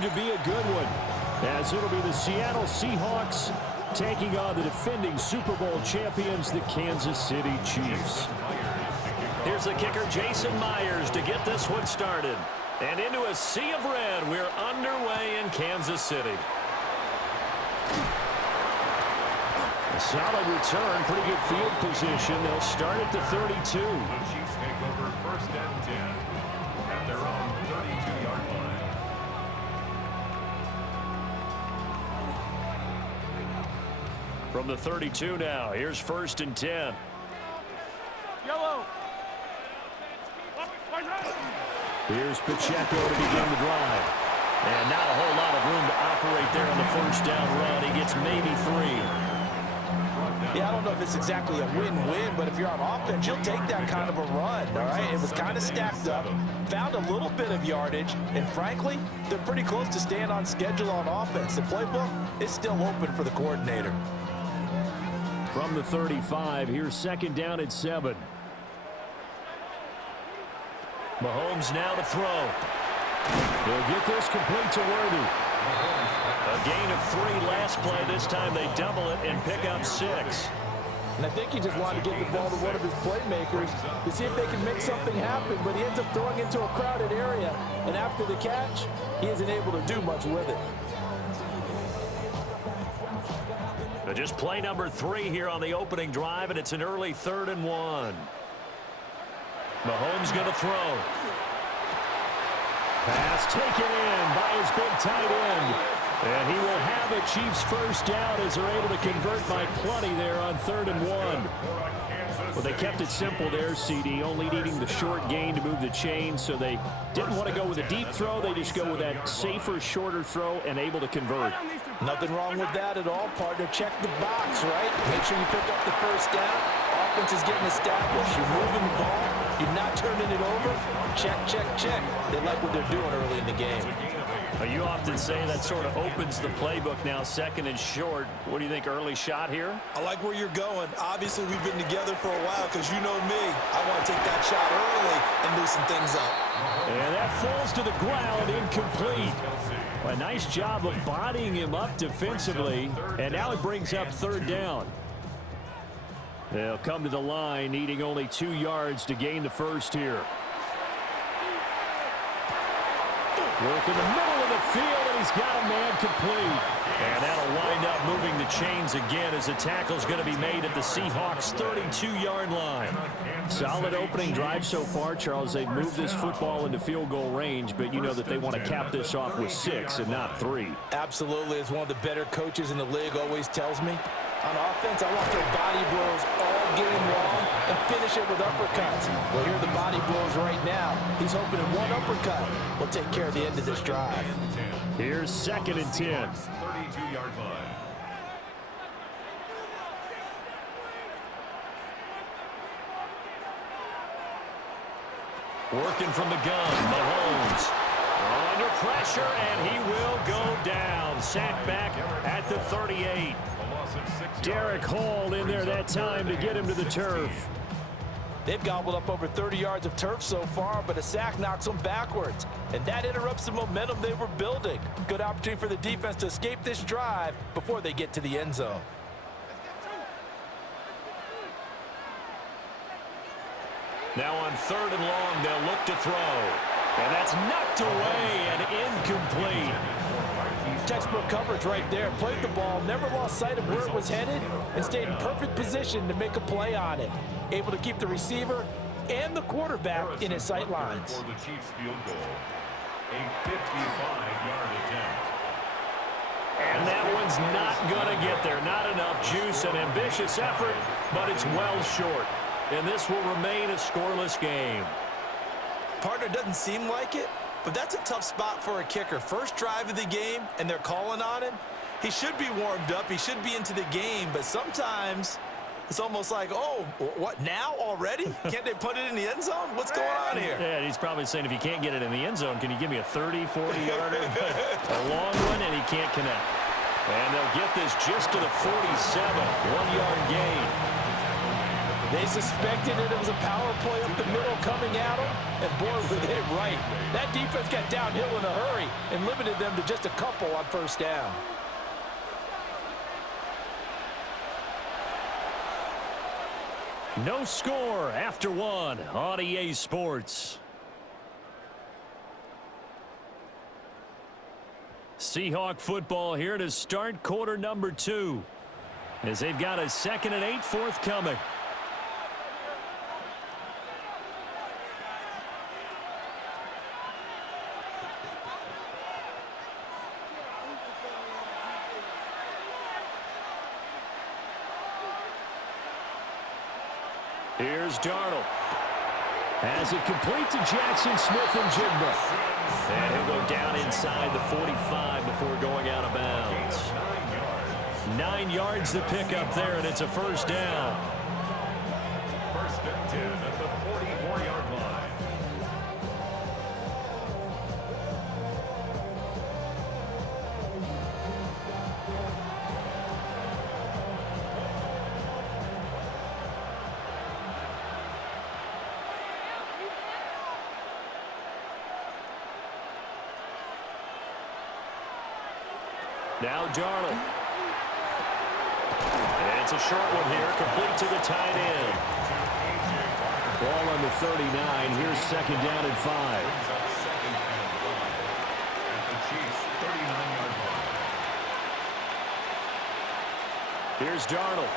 prove to be a good one, as it'll be the Seattle Seahawks taking on the defending Super Bowl champions, the Kansas City Chiefs. Here's the kicker, Jason Myers, to get this one started. And into a sea of red, we're underway in Kansas City. A solid return, pretty good field position. They'll start at the 32. The Chiefs take over 1st and 10 at their own 32-yard line. From the 32 now, here's 1st and 10. Yellow. Here's Pacheco to begin the drive. And not a whole lot of room to operate there on the 1st down run. He gets maybe 3. Yeah, I don't know if it's exactly a win-win, but if you're on offense, you'll take that kind of a run, all right? It was kind of stacked up, found a little bit of yardage, and frankly, they're pretty close to staying on schedule on offense. The playbook is still open for the coordinator. From the 35, here's 2nd down at 7. Mahomes now to throw. He'll get this complete to Worthy. A gain of 3 last play. This time they double it and pick up 6. And I think he just wanted to get the ball to one of his playmakers to see if they can make something happen, but he ends up throwing into a crowded area, and after the catch, he isn't able to do much with it. Just play number 3 here on the opening drive, and it's an early 3rd and 1. Mahomes going to throw. Pass taken in by his big tight end. And he will have a Chiefs 1st down as they're able to convert by plenty there on 3rd and 1. Well, they kept it simple there, CD, only needing the short gain to move the chain, so they didn't want to go with a deep throw. They just go with that safer, shorter throw and able to convert. Nothing wrong with that at all, partner. Check the box, right? Make sure you pick up the 1st down. Offense is getting established. You're moving the ball. You're not turning it over. Check, check, check. They like what they're doing early in the game. You often say that sort of opens the playbook now, 2nd and short. What do you think, early shot here? I like where you're going. Obviously, we've been together for a while because you know me. I want to take that shot early and loosen things up. And that falls to the ground, incomplete. A nice job of bodying him up defensively, and now it brings up 3rd down. They'll come to the line, needing only 2 yards to gain the 1st here. Work in the middle of the field, and he's got a man complete. And that'll wind up moving the chains again as the tackle's going to be made at the Seahawks' 32-yard line. Solid opening drive so far, Charles. They've moved this football into field goal range, but you know that they want to cap this off with 6 and not 3. Absolutely. As one of the better coaches in the league always tells me, on offense, I want their body blows all game long and finish it with uppercuts. Well, here are the body blows right now. He's hoping that one uppercut will take care of the end of this drive. Here's 2nd and 10. 32-yard line. Working from the gun, Mahomes. Under pressure, and he will go down. Sacked back at the 38. Derek Hall in there that time to get him to the turf. They've gobbled up over 30 yards of turf so far, but a sack knocks them backwards. And that interrupts the momentum they were building. Good opportunity for the defense to escape this drive before they get to the end zone. Now on 3rd and long, they'll look to throw. And that's knocked away and incomplete. Textbook coverage right there. Played the ball, never lost sight of where it was headed, and stayed in perfect position to make a play on it. Able to keep the receiver and the quarterback in his sight lines. For the Chiefs field goal, a 55-yard attempt. And that one's not going to get there. Not enough juice, an ambitious effort, but it's well short. And this will remain a scoreless game. Partner, doesn't seem like it, but that's a tough spot for a kicker. First drive of the game, and they're calling on him. He should be warmed up. He should be into the game, but sometimes it's almost like, oh, what, now already? Can't they put it in the end zone? What's going on here? Yeah, he's probably saying, if you can't get it in the end zone, can you give me a 30, 40-yarder? A long one, and he can't connect. And they'll get this just to the 47, 1-yard gain. They suspected it was a power play up the middle coming at them, and boy, were they right. That defense got downhill in a hurry and limited them to just a couple on first down. No score after one on EA Sports. Seahawk football here to start quarter number 2, as they've got a 2nd and 8 forthcoming. Here's Darnold. Has it complete to Jackson Smith-Njigba. And he'll go down inside the 45 before going out of bounds. 9 yards to pick up there, and it's a first down. First and 10 at the 44-yard line. Now Darnold. And it's a short one here, complete to the tight end. Ball on the 39. Here's 2nd down and 5. Here's Darnold.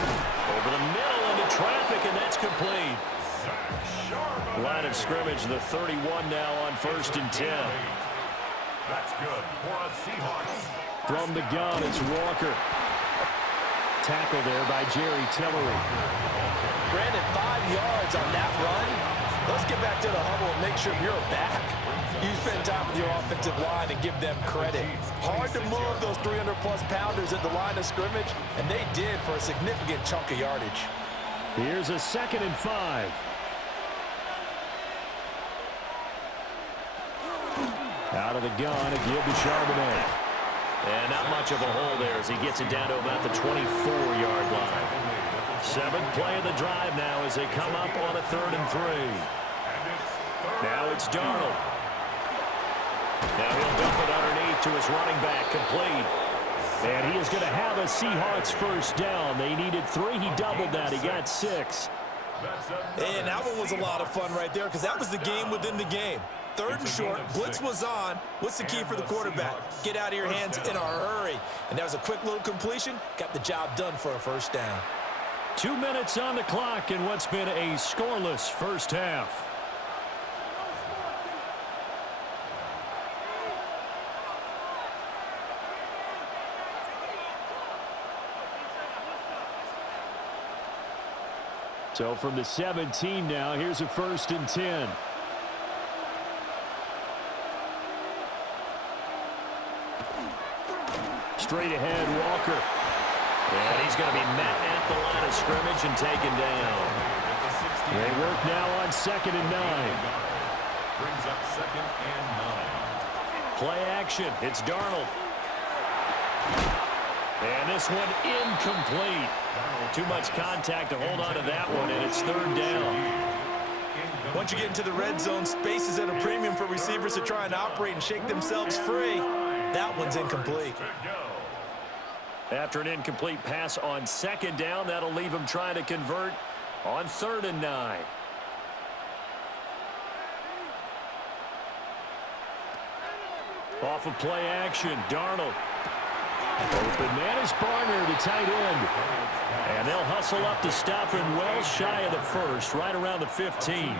Over the middle into traffic, and that's complete. Line of scrimmage, the 31 now on 1st and 10. That's good for a Seahawks. From the gun, it's Walker. Tackle there by Jerry Tillery. Brandon, 5 yards on that run. Let's get back to the huddle and make sure you're back. You spend time with your offensive line and give them credit. Hard to move those 300-plus pounders at the line of scrimmage, and they did for a significant chunk of yardage. Here's a 2nd and 5. Out of the gun, a give to Charbonnet. And not much of a hole there as he gets it down to about the 24-yard line. 7th play of the drive now as they come up on a 3rd and 3. Now it's Darnold. Now he'll dump it underneath to his running back, complete. And he is going to have a Seahawks first down. They needed 3. He doubled that. He got 6. And that one was a lot of fun right there because that was the game within the game. 3rd and short, blitz was on. What's the key for the quarterback? Get out of your hands in a hurry. And that was a quick little completion. Got the job done for a first down. 2 minutes on the clock in what's been a scoreless first half. So from the 17 now, here's a 1st and 10. Straight ahead, Walker. And he's going to be met at the line of scrimmage and taken down. They work now on 2nd and 9. Brings up 2nd and 9. Play action. It's Darnold. And this one incomplete. Too much contact to hold on to that one, and it's 3rd down. Once you get into the red zone, space is at a premium for receivers to try and operate and shake themselves free. That one's incomplete. After an incomplete pass on 2nd down, that'll leave him trying to convert on 3rd and 9. Off of play action, Darnold. Open man is Barner, the tight end. And they'll hustle up to stop him well shy of the 1st, right around the 15.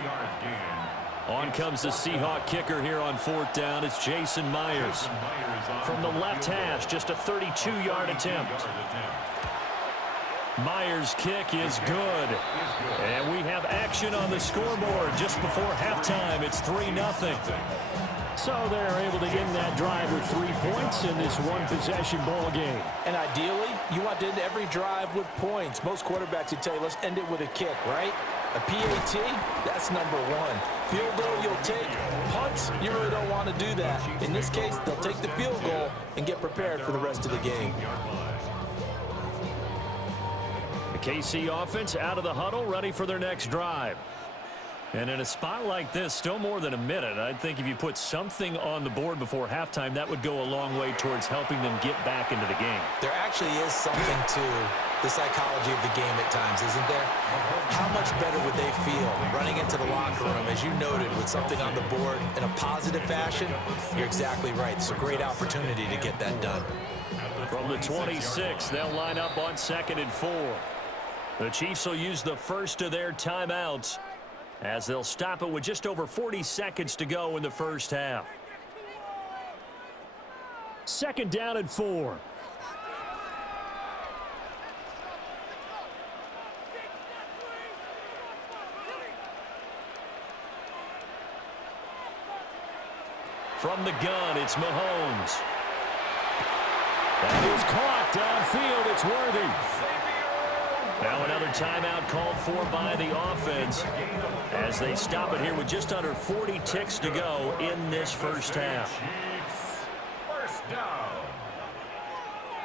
On comes the Seahawk kicker here on 4th down. It's Jason Myers. From the left hash, just a 32-yard attempt. Myers' kick is good. And we have action on the scoreboard just before halftime. It's 3-0. So they're able to end that drive with 3 points in this one-possession ball game. And ideally, you want to end every drive with points. Most quarterbacks would tell you, let's end it with a kick, right? A PAT, that's #1. Field goal you'll take. Punts, you really don't want to do that. In this case, they'll take the field goal and get prepared for the rest of the game. The KC offense out of the huddle, ready for their next drive. And in a spot like this, still more than a minute, I think if you put something on the board before halftime, that would go a long way towards helping them get back into the game. There actually is something to the psychology of the game at times, isn't there? How much better would they feel running into the locker room, as you noted, with something on the board in a positive fashion? You're exactly right. It's a great opportunity to get that done. From the 26, they'll line up on 2nd and 4. The Chiefs will use the first of their timeouts as they'll stop it with just over 40 seconds to go in the first half. 2nd down and 4. From the gun, it's Mahomes. That is caught downfield. It's Worthy. Now another timeout called for by the offense as they stop it here with just under 40 ticks to go in this first half. First down.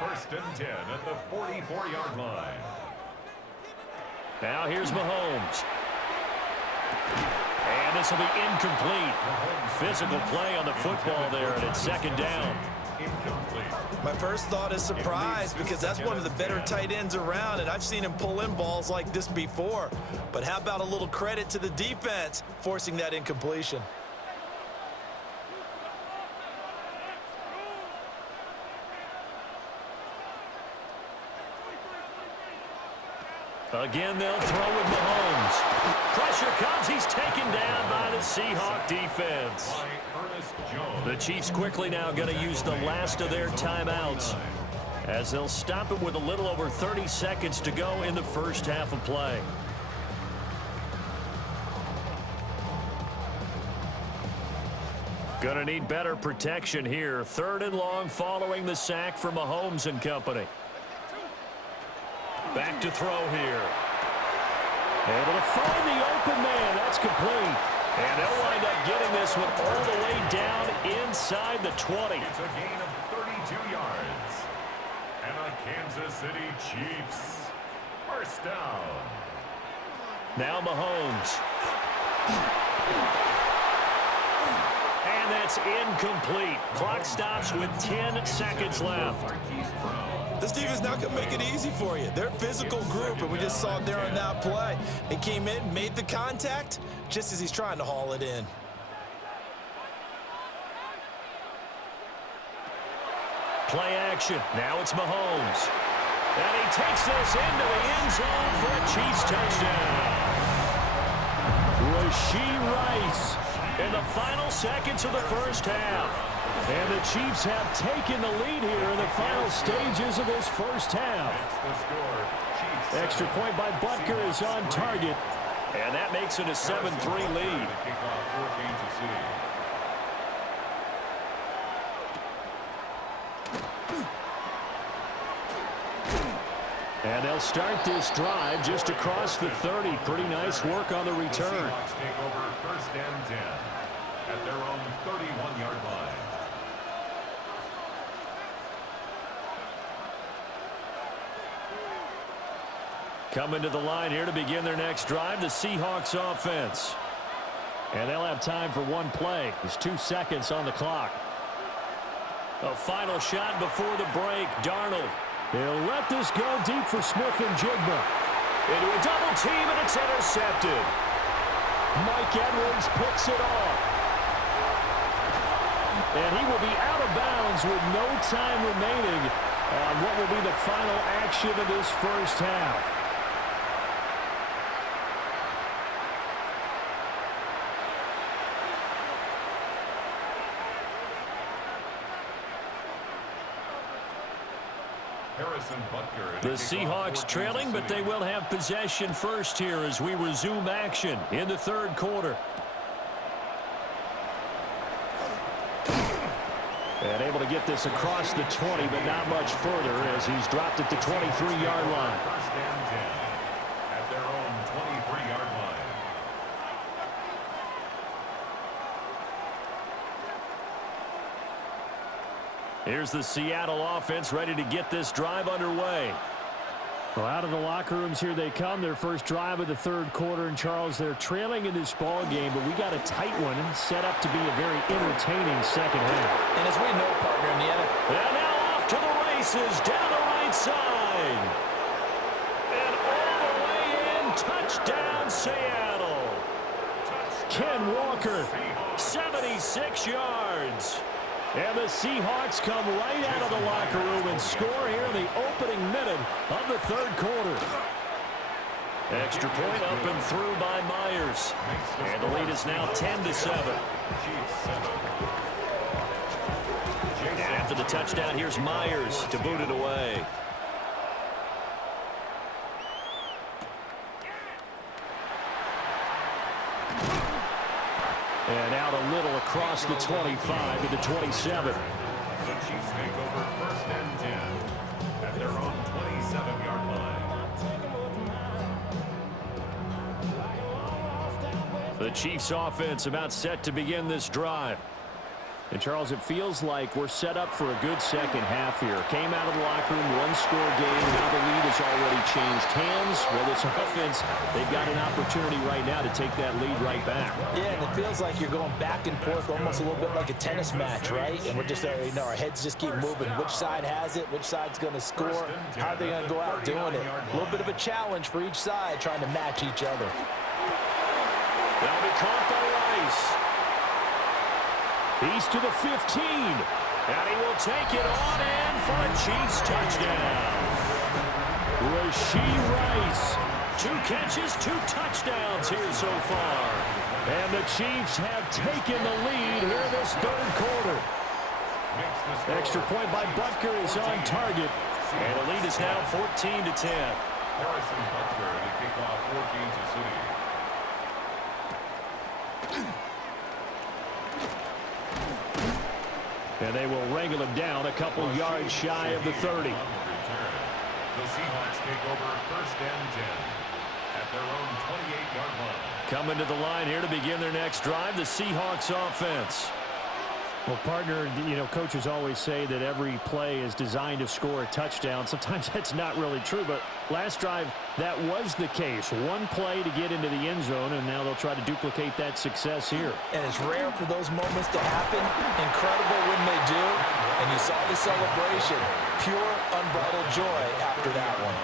1st and 10 at the 44-yard line. Now here's Mahomes. And this will be incomplete. Physical play on the football there, and it's 2nd down. Incomplete. My first thought is surprise, because that's one of the better tight ends around, and I've seen him pull in balls like this before. But how about a little credit to the defense forcing that incompletion? Again, they'll throw with Mahomes. Pressure comes. He's taken down by the Seahawks defense. The Chiefs quickly now going to use the last of their timeouts as they'll stop it with a little over 30 seconds to go in the first half of play. Going to need better protection here. 3rd and long following the sack from Mahomes and company. Back to throw here. Able to find the open man. That's complete. And they'll wind up getting this one all the way down inside the 20. It's a gain of 32 yards. And the Kansas City Chiefs. First down. Now Mahomes. And that's incomplete. Clock stops with 10 seconds left. This defense is not going to make it easy for you. They're a physical group, and we just saw it there on that play. They came in, made the contact, just as he's trying to haul it in. Play action. Now it's Mahomes. And he takes this into the end zone for a Chiefs touchdown. Rashee Rice in the final seconds of the first half. And the Chiefs have taken the lead here in the final stages of this first half. Extra point by Butker is on target. And that makes it a 7-3 lead. And they'll start this drive just across the 30. Pretty nice work on the return. Seahawks take over 1st and 10 at their own 31-yard line. Coming to the line here to begin their next drive, the Seahawks offense. And they'll have time for one play. There's 2 seconds on the clock. A final shot before the break. Darnold. They'll let this go deep for Smith and Jigba. Into a double team, and it's intercepted. Mike Edwards picks it off. And he will be out of bounds with no time remaining on what will be the final action of this first half. The Seahawks trailing, but they will have possession first here as we resume action in the 3rd quarter. And able to get this across the 20, but not much further as he's dropped at the 23-yard line. 1st and 10 at their own 23-yard line. Here's the Seattle offense ready to get this drive underway. Well, out of the locker rooms here they come. Their first drive of the third quarter. And, Charles, they're trailing in this ball game, but we got a tight one set up to be a very entertaining second half. And as we know, partner, in the NFL. And now off to the races down the right side. And all the way in, touchdown, Seattle. Ken Walker, 76 yards. And the Seahawks come right out of the locker room and score here in the opening minute of the third quarter. Extra point up and through by Myers. And the lead is now 10-7. And after the touchdown, here's Myers to boot it away. And out a little across the 25 to the 27. The Chiefs take over first and 10 at their own 27-yard line. The Chiefs offense about set to begin this drive. And, Charles, it feels like we're set up for a good second half here. Came out of the locker room, one-score game. Now the lead has already changed hands. Well, this offense, they've got an opportunity right now to take that lead right back. Yeah, and it feels like you're going back and forth almost a little bit like a tennis match, right? And we're just, our heads just keep moving. Which side has it? Which side's going to score? How are they going to go out doing it? A little bit of a challenge for each side trying to match each other. That'll be caught by Rice. He's to the 15. And he will take it on in for a Chiefs touchdown. Rashee Rice. 2 catches, 2 touchdowns here so far. And the Chiefs have taken the lead here this third quarter. Extra point by Butker is on target. And the lead is now 14-10. Harrison Butker to kick off for Kansas City. And they will wrangle him down a couple yards shy of the 30. The Seahawks take over first and 10 at their own 28-yard line. Coming to the line here to begin their next drive, the Seahawks offense. Well, partner, coaches always say that every play is designed to score a touchdown. Sometimes that's not really true, but last drive, that was the case. One play to get into the end zone, and now they'll try to duplicate that success here. And it's rare for those moments to happen. Incredible when they do. And you saw the celebration. Pure, unbridled joy after that one.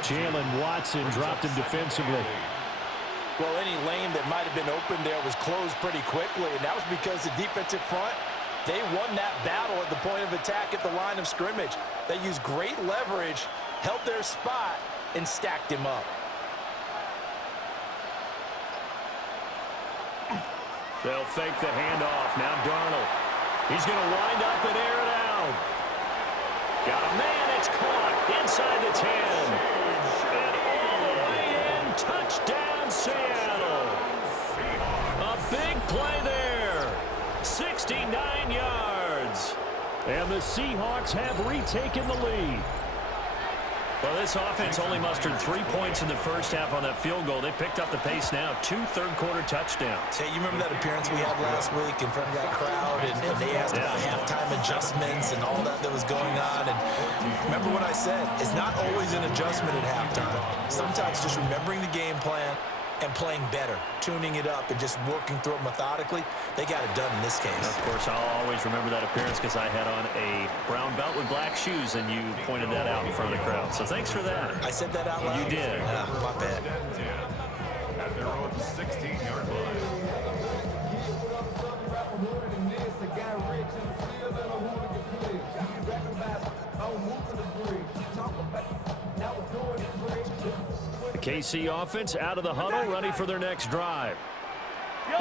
Jalen Watson dropped him defensively. Well, any lane that might have been open there was closed pretty quickly, and that was because the defensive front, they won that battle at the point of attack at the line of scrimmage. They used great leverage, held their spot, and stacked him up. They'll fake the handoff. Now Darnold. He's going to wind up and air it out. Got a man. It's caught inside the 10. And all the way in. Touchdown, Seattle. A big play there. 69 yards. And the Seahawks have retaken the lead. Well, this offense only mustered 3 points in the first half on that field goal. They picked up the pace now. 2 third-quarter touchdowns. Hey, you remember that appearance we had last week in front of that crowd, and they asked about halftime adjustments and all that was going on. And remember what I said, it's not always an adjustment at halftime. Sometimes just remembering the game plan and playing better, tuning it up and just working through it methodically. They got it done in this case. Of course, I'll always remember that appearance because I had on a brown belt with black shoes, and you pointed that out in front of the crowd. So thanks for that. I said that out loud? You did. My bad. At their own 16-yard line. The KC offense out of the huddle, ready for their next drive.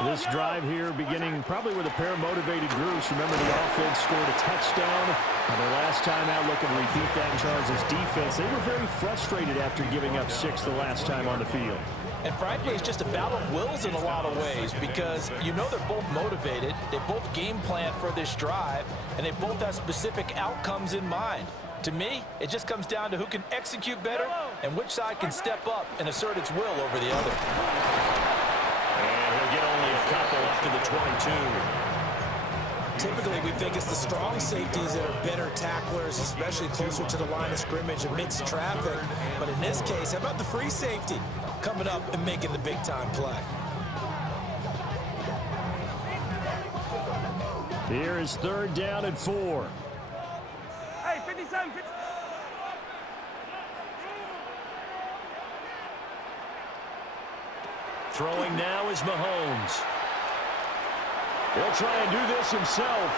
This drive here beginning probably with a pair of motivated groups. Remember, the offense scored a touchdown. And the last time out, looking to repeat that in Charles' defense. They were very frustrated after giving up 6 the last time on the field. And frankly, it's just a battle of wills in a lot of ways because they're both motivated. They both game plan for this drive, and they both have specific outcomes in mind. To me, it just comes down to who can execute better and which side can step up and assert its will over the other. And he'll get only a couple up to the 22. Typically, we think it's the strong safeties that are better tacklers, especially closer to the line of scrimmage amidst traffic. But in this case, how about the free safety coming up and making the big-time play? Here is 3rd down and 4. Hey, 57, 50. Throwing now is Mahomes. He'll try and do this himself.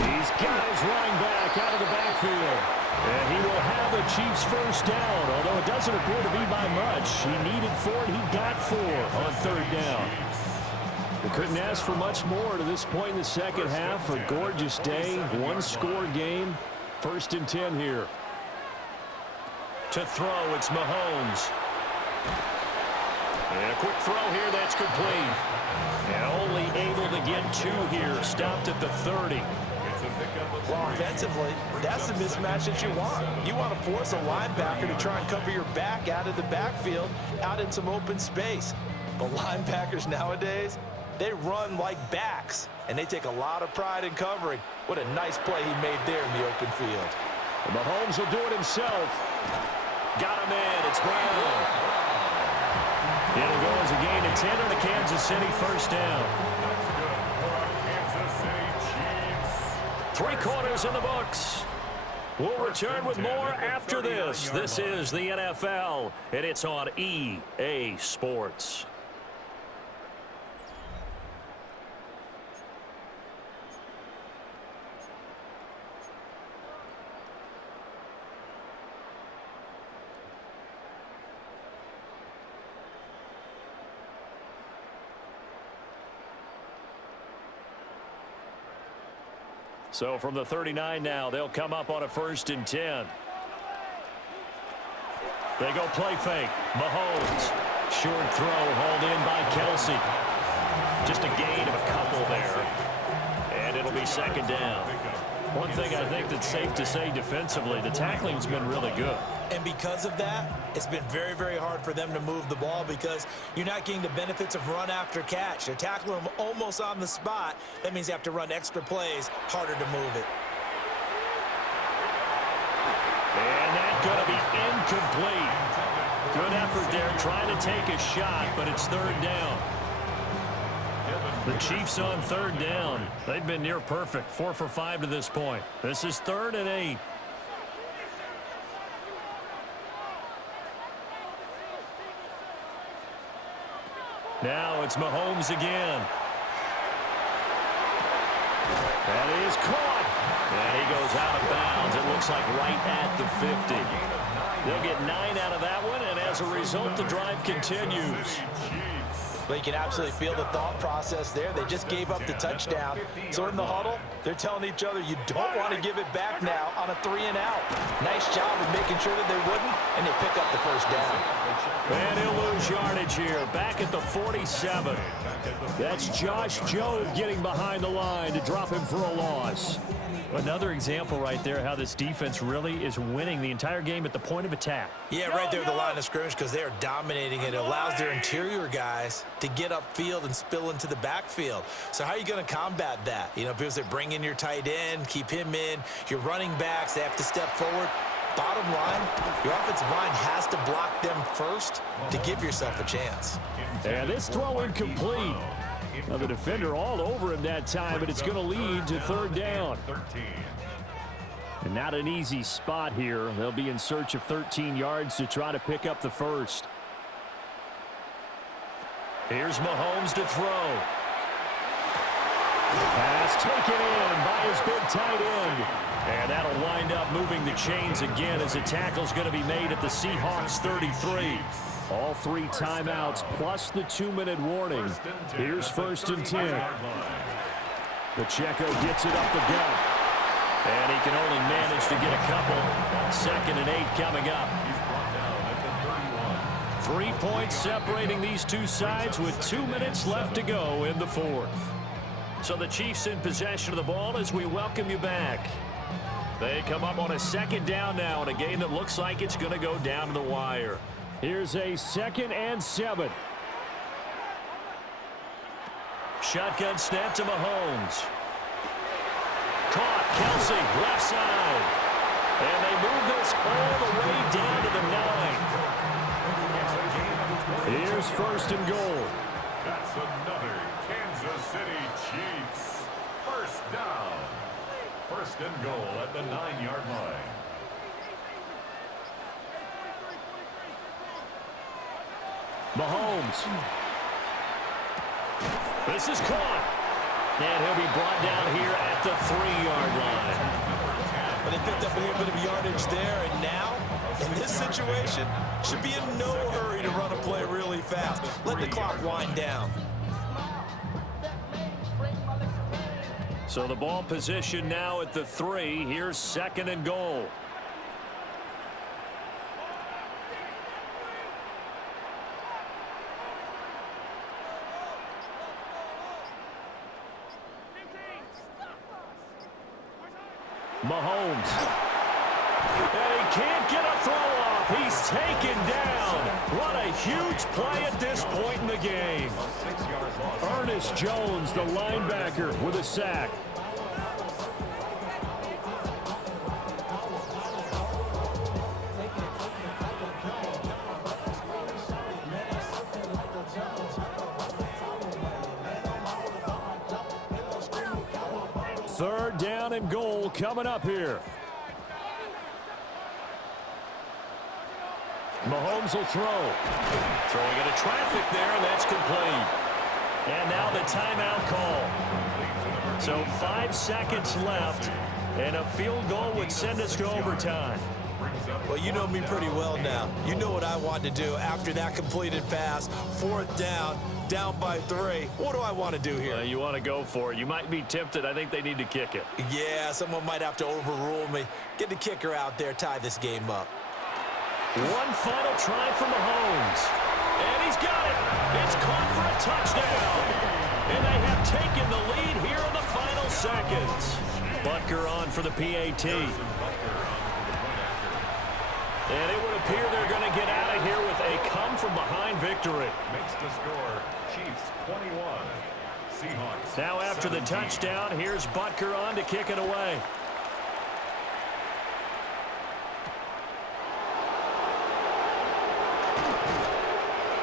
He's got his running back out of the backfield. And he will have the Chiefs first down, although it doesn't appear to be by much. He needed 4, and he got 4 on 3rd down. They couldn't ask for much more to this point in the second half. A gorgeous day, one-score game. 1st and 10 here. To throw, it's Mahomes. And a quick throw here, that's complete. And only able to get 2 here, stopped at the 30. Well, offensively, that's the mismatch that you want. You want to force a linebacker to try and cover your back out of the backfield, out in some open space. But linebackers nowadays, they run like backs, and they take a lot of pride in covering. What a nice play he made there in the open field. And Mahomes will do it himself. Got him in, it's Brown. It'll go as a gain of 10 on the Kansas City 1st down. 3 quarters in the books. We'll return with more after this. This is the NFL, and it's on EA Sports. So from the 39 now, they'll come up on a 1st and 10. They go play fake. Mahomes. Short throw hauled in by Kelsey. Just a gain of a couple there. And it'll be 2nd down. One thing I think that's safe to say defensively, the tackling's been really good. And because of that, it's been very, very hard for them to move the ball because you're not getting the benefits of run after catch. They're tackling them almost on the spot. That means you have to run extra plays, harder to move it. And that's going to be incomplete. Good effort there, trying to take a shot, but it's 3rd down. The Chiefs on 3rd down. They've been near perfect, 4 for 5 to this point. This is 3rd and 8. Now it's Mahomes again. That is caught. And he goes out of bounds. It looks like right at the 50. They'll get 9 out of that one, and as a result, the drive continues. But you can absolutely feel the thought process there. They just gave up the touchdown. So in the huddle, they're telling each other, you don't want to give it back now on a 3 and out. Nice job of making sure that they wouldn't, and they pick up the 1st down. And he'll lose yardage here, back at the 47. That's Josh Jobe getting behind the line to drop him for a loss. Another example right there how this defense really is winning the entire game at the point of attack. Yeah, right there at the line of scrimmage because they are dominating it. It allows their interior guys to get upfield and spill into the backfield. So how are you going to combat that? You know, because they bring in your tight end, keep him in. Your running backs, they have to step forward. Bottom line, your offensive line has to block them first to give yourself a chance. And this throw incomplete. Now the defender all over him that time, but it's going to lead to 3rd down. And not an easy spot here. They'll be in search of 13 yards to try to pick up the 1st. Here's Mahomes to throw. Pass taken in by his big tight end. And that'll wind up moving the chains again as a tackle's going to be made at the Seahawks 33. All 3 timeouts plus the 2-minute warning. Here's 1st and 10. Pacheco gets it up the gut. And he can only manage to get a couple. 2nd and 8 coming up. 3 points separating these two sides with 2 minutes left to go in the 4th. So the Chiefs in possession of the ball as we welcome you back. They come up on a 2nd down now in a game that looks like it's going to go down to the wire. Here's a 2nd and 7. Shotgun snap to Mahomes. Kelsey, left side. And they move this all the way down to the 9. Here's first and goal. That's another Kansas City Chiefs. First down. First and goal at the 9-yard line. Mahomes. This is caught. And he'll be brought down here at the 3-yard line. But they picked up a little bit of yardage there, and now, in this situation, should be in no hurry to run a play really fast. Let the clock wind down. So the ball position now at the 3. Here's second and goal. Mahomes. And he can't get a throw off. He's taken down. What a huge play at this point in the game. Ernest Jones, the linebacker, with a sack. Third down and goal coming up here. Mahomes will throw. Throwing into traffic there, and that's complete. And now the timeout call. So 5 seconds left, and a field goal would send us to overtime. Well, you know me pretty well now. You know what I want to do after that completed pass. Fourth down, down by 3. What do I want to do here? You want to go for it. You might be tempted. I think they need to kick it. Yeah, someone might have to overrule me. Get the kicker out there, tie this game up. One final try for Mahomes. And he's got it. It's caught for a touchdown. And they have taken the lead here in the final seconds. Butker on for the PAT. And it would appear they're going to get out of here with a come-from-behind victory. Makes the score Chiefs 21. Seahawks. Now after the 17. touchdown, here's Butker on to kick it away.